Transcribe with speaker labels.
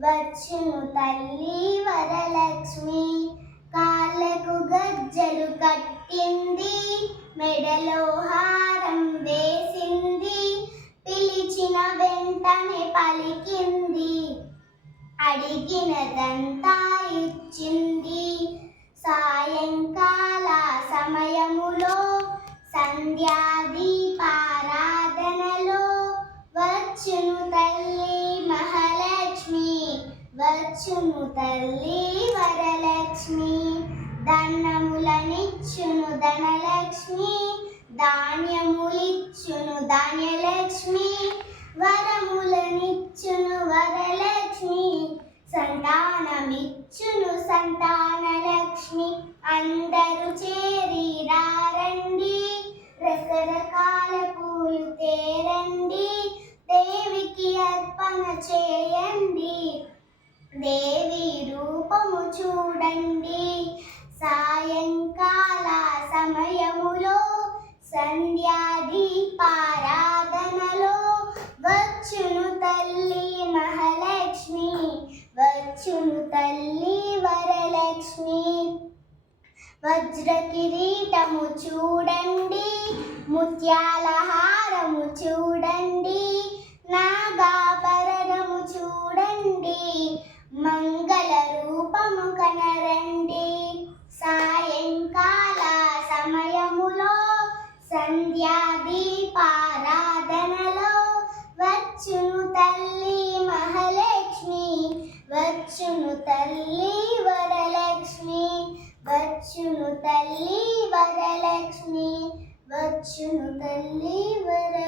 Speaker 1: వచ్చును తల్లి వరలక్ష్మి. కాళ్ళకు గజ్జలు కట్టింది మెడలో హారం వేసింది పిలిచిన వెంటనే పలికింది. అడిగినదంతా ఇచ్చింది. సాయంకాల సమయములో సంధ్యాది వచ్చును తల్లి వరలక్ష్మి ధనములనిచ్చును ధనలక్ష్మి ధాన్యములిచ్చును ధాన్యలక్ష్మి వరములనిచ్చును వరలక్ష్మి సంతానమిచ్చును సంతానలక్ష్మి అందరూ చేరి రారండి రకరకాల పూలు తేరండి దేవికి అర్పణ చేయండి. దేవి రూపము చూడండి. సాయంకాల సమయములో సంధ్యాదీపారాధనలో వచ్చును తల్లి మహాలక్ష్మి వచ్చును తల్లి వరలక్ష్మి. వజ్ర కిరీటము చూడండి ముత్యాల హారము చూడండి నాగాభరణము చూడండి మంగళ రూపము కనరండి సాయంకాల సమయములో సంధ్యాదీపారాధనలో వచ్చును తల్లి మహాలక్ష్మి వచ్చును తల్లి వరలక్ష్మి వచ్చును తల్లి వరలక్ష్మి వచ్చును తల్లి వరలక్ష్మి